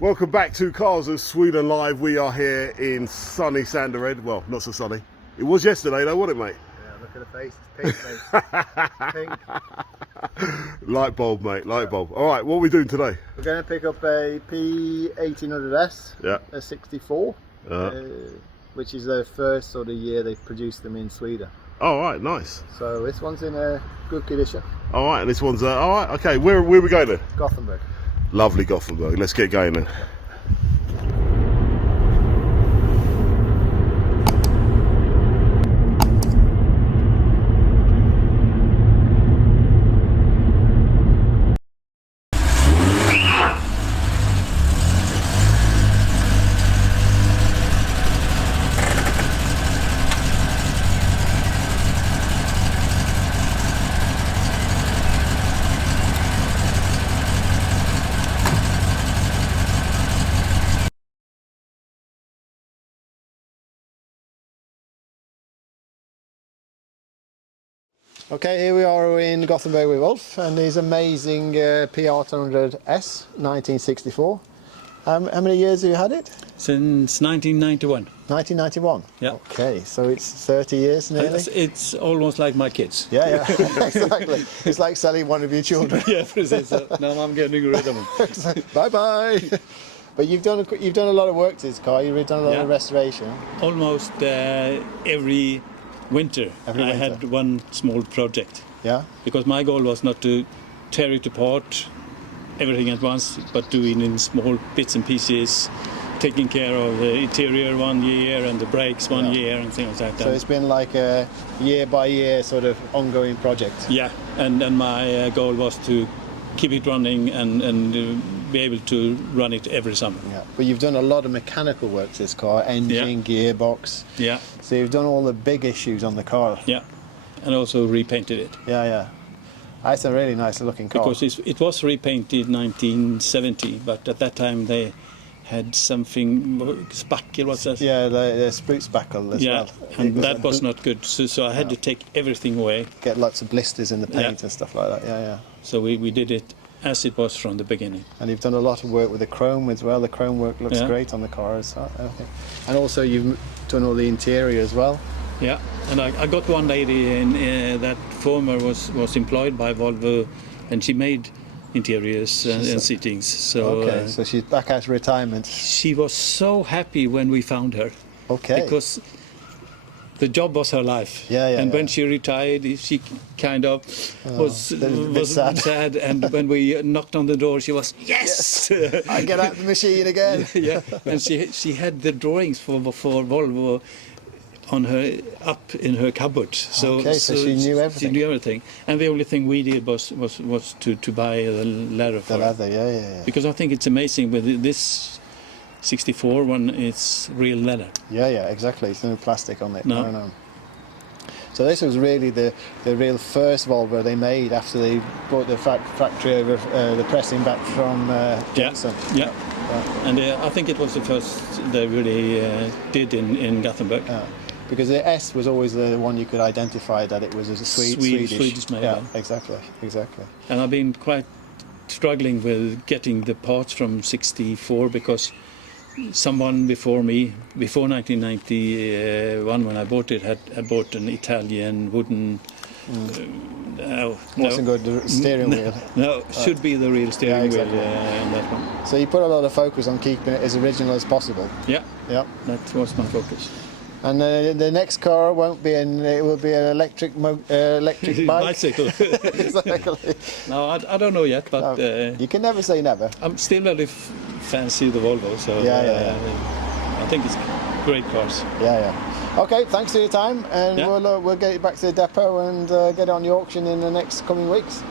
Welcome back to Cars of Sweden Live. We are here in sunny Sandared. Well, not so sunny. It was yesterday though, wasn't it, mate? Yeah, look at the face. It's pink, mate. Pink. Light bulb, mate, light bulb. All right, what are we doing today? We're going to pick up a P1800S, Yeah. a 64, which is the first sort of year they produced them in Sweden. All right, nice. So this one's in a good condition. All right, and this one's, all right, okay, where are we going then? Gothenburg. Lovely Gothenburg. Let's get going then. Okay, here we are in Gothenburg with Wolf and his amazing P1800S 1964. How many years have you had it? Since 1991. 1991? Yeah. Okay, so it's 30 years nearly? It's almost like my kids. Yeah, exactly. It's like selling one of your children. Yeah, precis. Now I'm getting rid of them. Bye-bye! But you've done a lot of work to this car, you've done a lot of restoration. Almost every winter I had one small project. Yeah? Because my goal was not to tear it apart, everything at once, but doing in small bits and pieces, taking care of the interior 1 year and the brakes 1 year and things like that. So it's been like a year by year sort of ongoing project. Yeah, and my goal was to keep it running and be able to run it every summer. Yeah, but you've done a lot of mechanical work to this car, engine, gearbox. Yeah. So you've done all the big issues on the car. Yeah, and also repainted it. Yeah. It's a really nice looking car. Because it was repainted 1970, but at that time they had something, spackle, what's that? Yeah, the sprue spackle as well. And that was not good, so I had to take everything away. Get lots of blisters in the paint and stuff like that, yeah. So we did it as it was from the beginning. And you've done a lot of work with the chrome as well. The chrome work looks great on the cars, I think. And also you've done all the interior as well. Yeah, and I got one lady in that former was employed by Volvo, and she made interiors and seatings. So so she's back at retirement. She was so happy when we found her. Okay. Because the job was her life. And when she retired, she kind of was sad. And when we knocked on the door, she was, yes! I get out the machine again. Yeah, and she had the drawings for Volvo on her up in her cupboard. So she knew everything. She knew everything. And the only thing we did was to buy the leather for her. The leather, yeah. Because I think it's amazing with this 64 one, it's real leather. Yeah, exactly. It's no plastic on it. No. So this was really the real first Volvo they made after they brought the factory over, the pressing back from Johnson. Yeah. And I think it was the first they really did in Gothenburg. Because the S was always the one you could identify that it was a Swedish made. Yeah, exactly. And I've been quite struggling with getting the parts from 64 because someone before me, before 1991 when I bought it, had bought an Italian wooden wasn't good, the steering wheel. No, should be the real steering wheel in that one. So you put a lot of focus on keeping it as original as possible. Yeah, that was my focus. And the next car won't be it will be an electric bike. Bicycle. Exactly. No, I don't know yet, but you can never say never. I'm still very fancy the Volvo, so I think it's great cars. Yeah. Okay, thanks for your time, and we'll get you back to the depot and get on the auction in the next coming weeks.